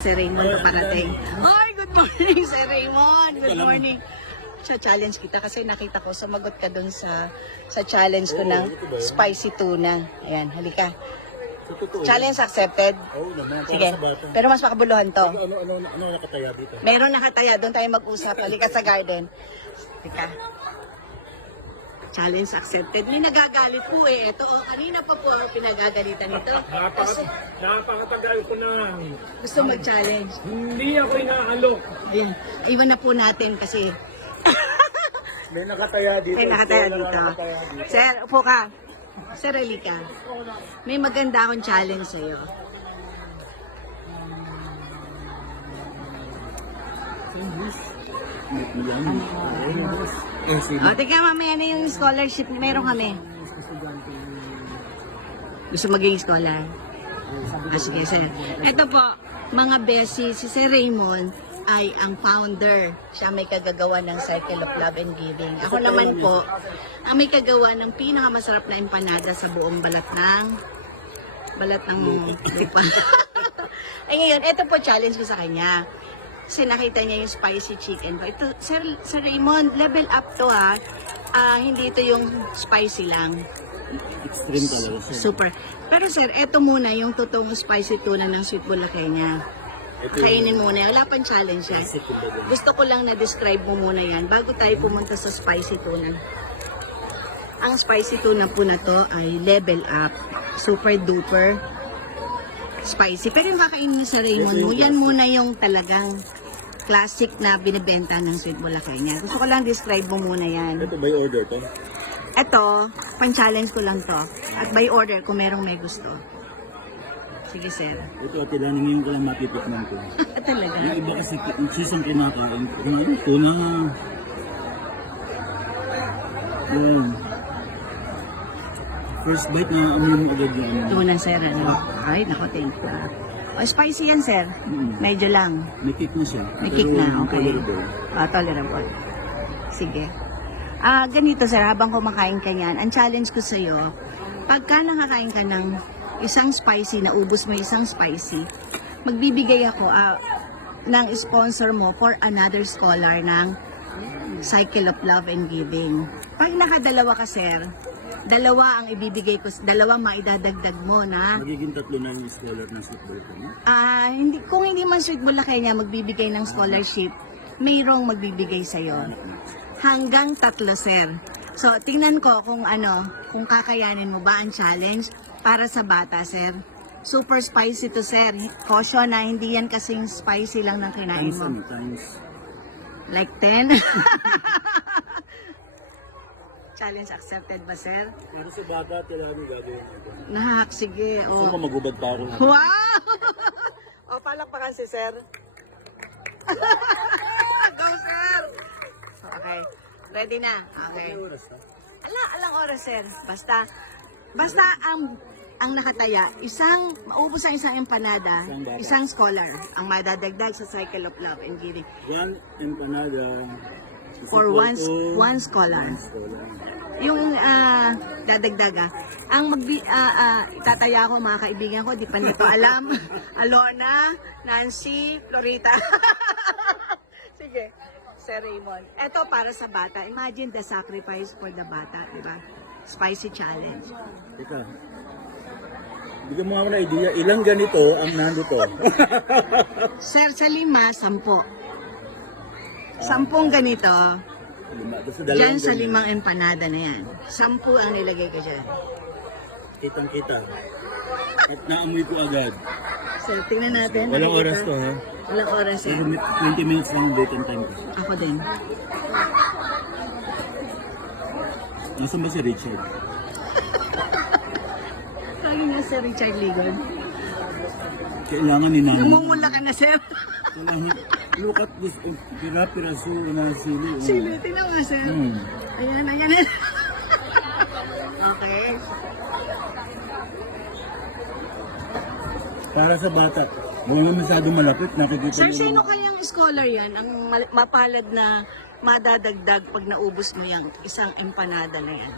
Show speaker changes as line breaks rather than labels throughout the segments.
Sir Raymond paparating. Hi, good morning, Sir Raymond. Good morning. Sa challenge kita kasi nakita ko sumagot ka dun sa sa challenge ko ng spicy tuna. Ayan, halika. Challenge accepted.
Oo naman,
Sige. Pero mas makabuluhan to.
Ano, ano, ano, ano nakataya dito?
Meron nakataya, doon tayo mag-usap. Halika sa garden. Halika. Challenge accepted. May nagagalit po eh. Ito, oh, kanina pa po ako pinagagalitan nito. Kasi
Napakatagal ko na.
gusto mag-challenge.
Hindi ako inaalok.
Ayan. Iwan na po natin kasi
May nakataya dito.
may nakataya
Wala
dito.
nakataya dito.
Sir, upo ka. Sir, halika. May maganda akong challenge sa'yo.
Sige.
O, teka, mamaya na yung scholarship. Meron kami. Gusto maging scholar? Ah, sige, sir. Ito po, mga besi, si Sir Raymond ay ang founder. Siya may kagagawa ng Cycle of Love and Giving. Ako naman po, ang may kagawa ng pinakamasarap na empanada sa buong balat ng balat ng lupa. ay ngayon, ito po challenge ko sa kanya. Kasi nakita niya yung spicy chicken pa. Ito, Sir, Sir Raymond, level up to ha. Ah, hindi ito yung spicy lang.
Extreme talaga siya.
Super. Pero sir, eto muna yung totoong spicy tuna ng sweet bulacay niya.
Ito
Kainin muna. Wala pang challenge yan.
Ko?
Gusto ko lang na-describe mo muna yan bago tayo pumunta sa spicy tuna. Ang spicy tuna po na to ay level up. Super duper spicy. Pero yung kakainin mo sa Raymond mo, yan muna yung talagang classic na binibenta ng sweet bulacay niya. Gusto ko lang describe mo muna yan.
Ito by order to?
Ito, pang-challenge ko lang to. At by order kung merong may gusto. Sige, sir.
Ito, tila ngayon ko lang matitikman ko.
Talaga?
Yung iba kasi yung season kinakain. Yung tuna. Yan. First bite na amoy mo agad yung ano.
Tuna, sir. Ano? Ay, nako, thank you. Oh, spicy yan, sir.
Mm.
Medyo lang.
May kick na siya.
May kick na, okay.
tolerable.
Ah, tolerable. Sige. Ah, ganito, sir. Habang kumakain ka yan, ang challenge ko sa'yo, pagka nakakain ka ng isang spicy, naubos mo isang spicy, magbibigay ako ah, ng sponsor mo for another scholar ng Cycle of Love and Giving. Pag nakadalawa ka, sir, dalawa ang ibibigay ko, dalawa maidadagdag mo na
Magiging tatlo na yung scholar ng football ko. no?
Ah, hindi kung hindi man sweet Boracay niya magbibigay ng scholarship, mayroong magbibigay sa Hanggang tatlo, sir. So, tingnan ko kung ano, kung kakayanin mo ba ang challenge para sa bata, sir. Super spicy to, sir. Caution na hindi yan kasing spicy lang ng kinain
Times
mo.
ano, times.
Like 10? challenge accepted ba, sir?
Para sa bata, kailangan gagawin ito.
Nahak, sige.
Gusto
Oh.
ko magubad pa ako.
Wow! o, palakpakan si sir. Go, sir! Okay. Ready na? Okay.
oras na?
Ala, alang oras, sir. Basta, basta ang ang nakataya, isang, maubos ang isang empanada,
Isang bata.
isang scholar, ang madadagdag sa Cycle of Love and Giving.
One empanada.
For one, one scholar. Yung ah, dadagdaga, ang magbi, ah, ah, itataya ko mga kaibigan ko, di pa nito alam. Alona, Nancy, Florita. Sige, Sir Raymond. Ito para sa bata. Imagine the sacrifice for the bata, di ba? Spicy challenge.
Teka. Bigyan mo nga na idea, ilang ganito ang nandito?
Sir, sa lima, sampo. Sampung ganito,
Lima.
Dyan
dalawang
sa
ganyan.
limang empanada na yan. Sampu ang nilagay ko dyan.
Kitang kita. At naamoy ko agad.
Sir, tingnan natin.
Walang oras to ha.
Walang oras, sir.
20 minutes lang and time ko.
Ako din.
Nasaan ba si Richard?
Lagi nga Sir Richard Ligon.
Kailangan ni Nana.
Namumula ka na, Sir.
Kailangan, look at this. Oh, pira-piraso na sili. oh.
Sili, tingnan nga, Sir.
Hmm.
Ayan, ayan, ayan. okay.
Para sa bata. Huwag nga masyado malapit. Nakikita
Sir,
mo
sino
yung-
kayang scholar yan ang mapalad na madadagdag pag naubos mo yung isang empanada na yan?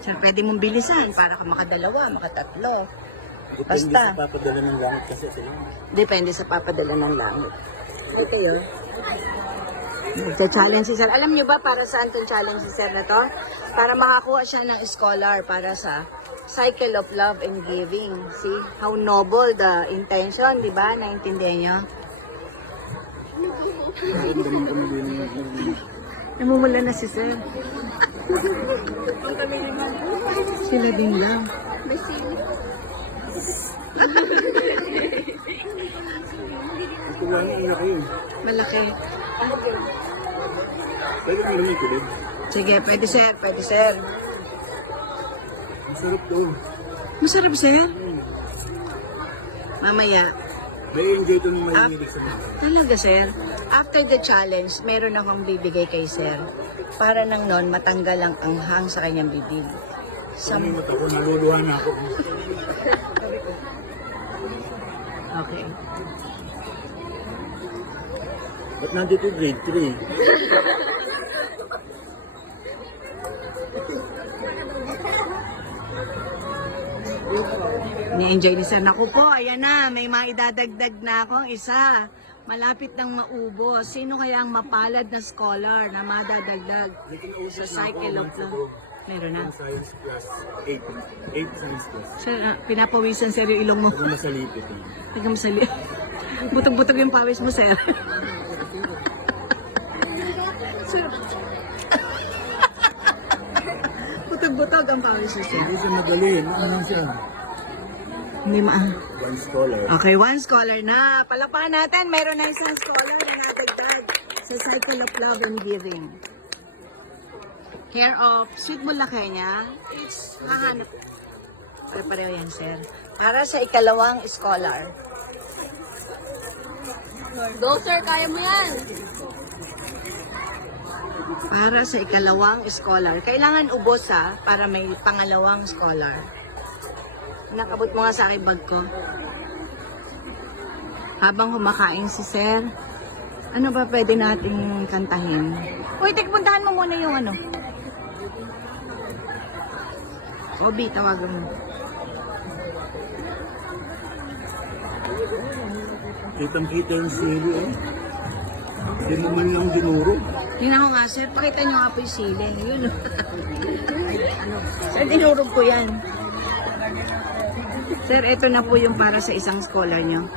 Sir, pwede mong bilisan para ka makadalawa, makatatlo.
Depende
Basta.
sa papadala ng langit kasi sila.
Depende sa papadala ng langit. Ito yun. Nagcha-challenge si Sir. Alam niyo ba para saan itong challenge si Sir na to? Para makakuha siya ng scholar para sa Cycle of Love and Giving. See? How noble the intention, di ba? Naintindihan niyo? Namumula na si Sir. Sila din lang.
Ito lang ang laki.
Malaki.
Pwede mo lamig ko din.
Sige, pwede Sir, pwede Sir.
Masarap to.
Masarap Sir. Mamaya,
May enjoy ito ng may sa mga.
Talaga, sir? After the challenge, meron akong bibigay kay sir. Para nang non, matanggal ang anghang sa kanyang bibig.
Sa mga mata ko, naluluha na ako.
okay.
At nandito grade 3.
Ni-enjoy ni sir. Naku po, ayan na. May maidadagdag na akong isa. Malapit nang maubos. Sino kaya ang mapalad na scholar na madadagdag sa cycle of love? Meron na.
Science class 8. 8 science class.
Sir, ah, pinapawisan sir yung ilong mo.
Ako masalipit.
Tingnan mo sa li- Butog-butog yung pawis mo, sir. Butog-butog ang mo, sir.
Hindi siya madali. Ano siya?
Hindi ma...
One scholar.
Okay, one scholar na. Palakpakan natin, mayroon na isang scholar na natagdag sa Cycle of Love and Giving. Care of Sweet Bulacania. It's hahanap. Pare-pareho yan, sir. Para sa ikalawang scholar.
Go sir, kaya mo yan.
Para sa ikalawang scholar. Kailangan ubos ha, para may pangalawang scholar. Nakabot mo nga sa aking bag ko. Habang kumakain si Sir, ano ba pwede nating kantahin? Uy, tek, puntahan mo muna yung ano. Obi, tawagan mo.
Kitang-kita yung sili eh. Hindi mo man lang dinuro.
Tingnan ko nga, sir. Pakita nyo nga po yung siling. Yun. ano? Sir, dinurog ko yan. Sir, ito na po yung para sa isang scholar nyo.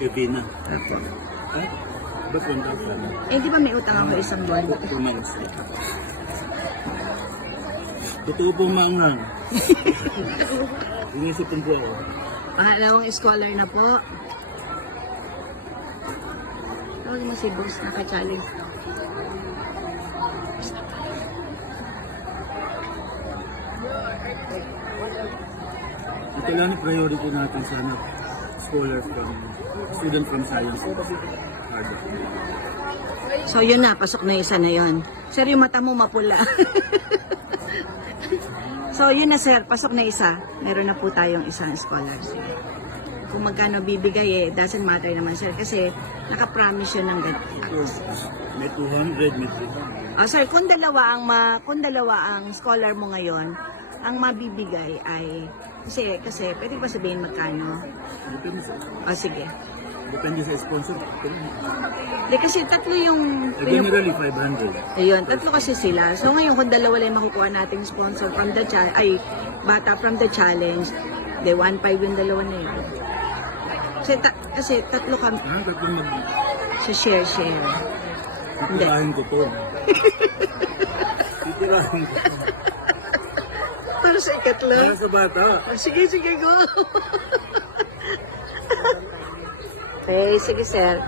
Kevina.
Apo.
Ay, ba't yung kasama?
Eh, di ba may utang ako isang buwan?
Months. Totoo po mangang. Inisipin po ako.
Pangalawang scholar na po. Tawag mo si boss, naka-challenge.
Ito lang yung priority natin sana. Scholar from, student from science. Harvard.
So, yun na. Pasok na isa na yun. Sir, yung mata mo mapula. so, yun na sir. Pasok na isa. Meron na po tayong isang scholar. Kung magkano bibigay eh, doesn't matter naman sir. Kasi nakapromise yun ng ganito.
May 200, may 300.
Oh, sir, kung dalawa ang ma, kung dalawa ang scholar mo ngayon, ang mabibigay ay kasi kasi pwede ba sabihin magkano?
Depende sa,
O sige.
depende sa sponsor.
Di kasi tatlo yung,
Eh, Generally, 500.
Ayun, tatlo kasi sila. So ngayon kung dalawa lang makukuha nating sponsor from the cha- ay bata from the challenge, de 1.5 yung dalawa na yun. Kasi, ta- kasi tatlo kami
Ah, tatlong mag...
sa share share.
Titirahin ko to. Titirahin ko to.
Para sa ikatlo.
Para sa bata.
Oh, sige, sige, go. okay, sige, sir.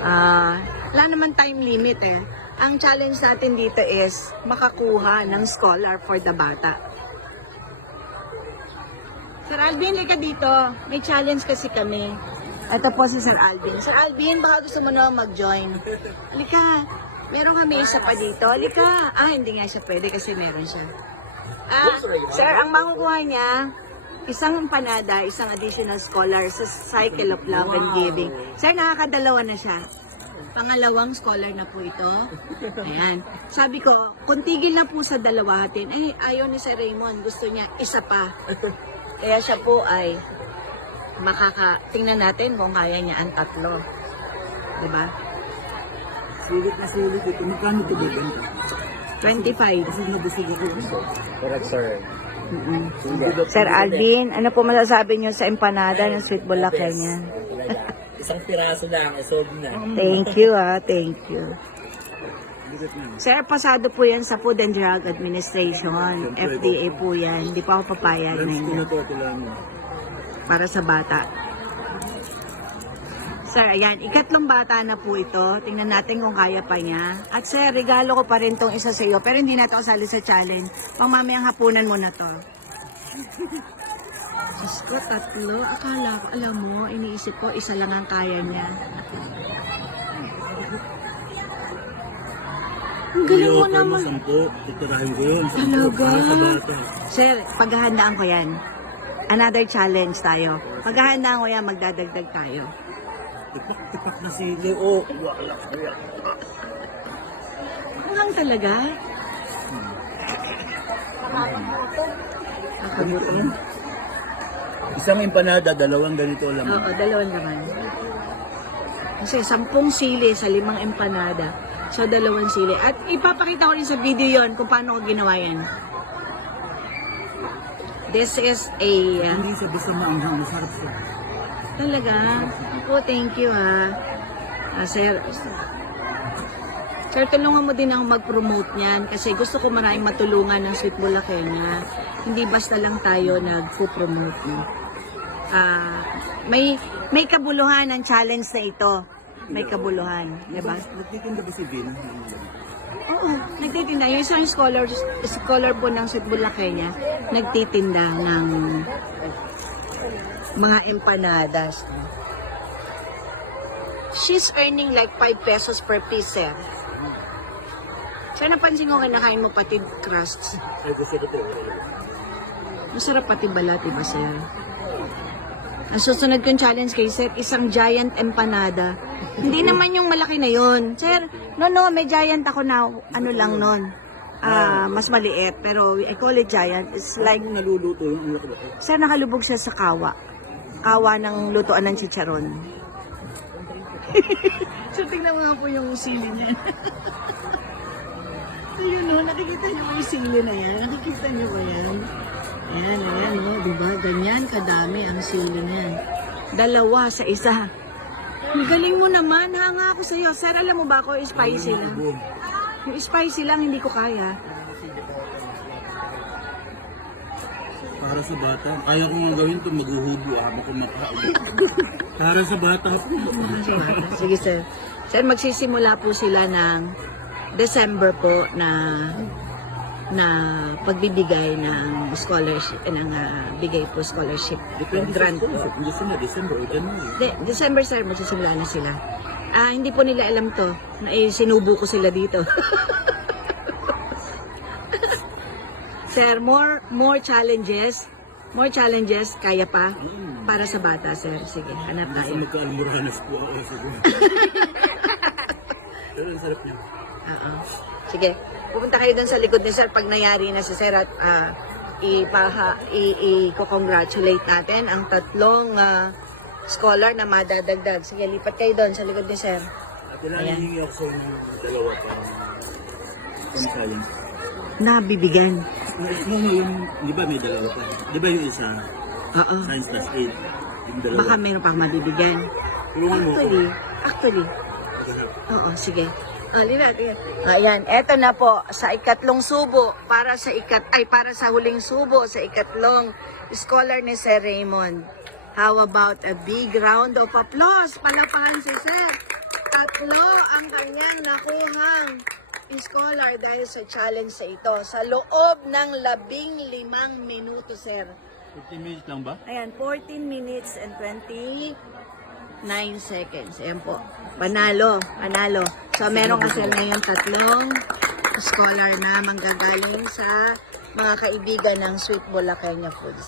Ah, wala naman time limit eh. Ang challenge natin dito is makakuha ng scholar for the bata. Sir Alvin, lika dito. May challenge kasi kami. Ito po si Sir Alvin. Sir Alvin, baka gusto mo na mag-join. Lika, meron kami isa pa dito. Lika. Ah, hindi nga siya pwede kasi meron siya. Ah, sir, ang makukuha niya, isang empanada, isang additional scholar sa Cycle of Love and Giving. Sir, nakakadalawa na siya. Pangalawang scholar na po ito. Ayan. Sabi ko, kung tigil na po sa dalawahatin, ay ayaw ni Sir Raymond, gusto niya isa pa. Kaya siya po ay makaka... Tingnan natin kung kaya niya ang tatlo. Diba?
Sulit na sulit ito. Magkano ito bibenta?
25.
Kasi nabusog ako.
Correct, sir.
Sir Alvin, ano po masasabi niyo sa empanada ng sweet bulaklak niyan?
Isang piraso lang, isolve na.
Thank you ah, thank you. Sir, pasado po yan sa Food and Drug Administration. FDA po yan. Hindi pa ako papayag na
Lunch
Para sa bata. Sir, ayan. Ikatlong bata na po ito. Tingnan natin kung kaya pa niya. At sir, regalo ko pa rin tong isa sa iyo. Pero hindi natin kasali sa challenge. Pang mamayang hapunan mo na to. Diyos ko, tatlo. Akala ko, alam mo, iniisip ko, isa lang ang kaya niya. Ang galing mo naman.
Sampo, titirahin ko yun. Sampo,
Talaga?
Para sa bata.
Sir, paghahandaan ko yan. Another challenge tayo. Paghahandaan ko yan, magdadagdag tayo.
Tipak-tipak na sili. Oh,
Hanggang talaga? Ako gutom.
Isang empanada, dalawang ganito lang.
Oo, dalawang naman. Kasi sampung sili sa limang empanada. So, dalawang sili. At ipapakita ko rin sa video yon kung paano ko ginawa yan. This is a... uh,
Hindi siya basta maanghang. Masarap siya.
Talaga? Ako, thank you ha. Ah, sir, sir, tulungan mo din ako mag-promote niyan kasi gusto ko maraming matulungan ng Sweet Bulacena. Hindi basta lang tayo nag-promote. No? Ah, may may kabuluhan ang challenge na ito. May kabuluhan, di ba?
Nagtitinda ba si Vin?
Oo, nagtitinda. Yung isang scholar, scholar po ng Sweet Bulacena, nagtitinda ng mga empanadas. She's earning like 5 pesos per piece, sir. Sir, napansin ko kinakain mo pati crusts.
Ay, gusto ko ito.
Masarap pati balat, diba, sir? Ang susunod kong challenge kay Sir, isang giant empanada. Hindi naman yung malaki na yon. Sir, no, no, may giant ako na, ano lang nun. Ah, mas maliit, pero I call it giant. It's like,
Ano naluluto yung ulo ko?
sir, nakalubog siya sa kawa. Kawa ng lutoan ng chicharon. so, tingnan mo nga po yung sili niya. Ayun no, nakikita niyo ba yung sili na yan? Nakikita niyo ba yan? Ayan, ayan, no? Diba? Ganyan kadami ang sili niyan. Dalawa sa isa. Ang galing mo naman. Hanga ako sa'yo. Sir, alam mo ba ako, spicy lang. Yung spicy lang, hindi ko kaya.
Para sa bata. Kaya ko nga gawin ito, maghuhubo habang kumakain. Para sa bata po.
Sige, sir. Sir, magsisimula po sila ng December po na na pagbibigay ng scholarship, eh, ng ah, bigay po scholarship
sa
grant po.
December January.
De, December, sir, magsisimula na sila. Ah, hindi po nila alam to, na eh, sinubo ko sila dito. sir, more more challenges. More challenges, kaya pa para sa bata, sir. Sige, hanap
Basta
tayo.
magka-almoranas po ako siguro. Pero ang sarap niya.
Oo. Sige. Pupunta kayo dun sa likod ni Sir pag nayari na si Sir at ah, ipaha, i-congratulate natin ang tatlong ah, scholar na madadagdag. Sige, lipat kayo doon sa likod ni Sir.
At hihingi ako sa inyo ng dalawa pa. Science.
Nabibigyan.
No, yung, di ba may dalawa pa? Di ba yung isa,
Oo.
science plus 8? Yung dalawa.
Baka meron pang mabibigyan.
Tulungan mo ako.
Actually, actually. Oo, sige. Lina, lina. Ayan, eto na po sa ikatlong subo para sa ikat ay para sa huling subo sa ikatlong scholar ni Sir Raymond. How about a big round of applause? Palapakan si Sir. Tatlo ang kanyang nakuhang scholar dahil sa challenge sa ito. Sa loob ng labing limang minuto, Sir.
15 minutes lang ba?
Ayan, 14 minutes and 29 seconds. Ayan po. Panalo. Panalo. So, meron kasi ngayon tatlong scholar na manggagaling sa mga kaibigan ng Sweet Bolakenya Foods.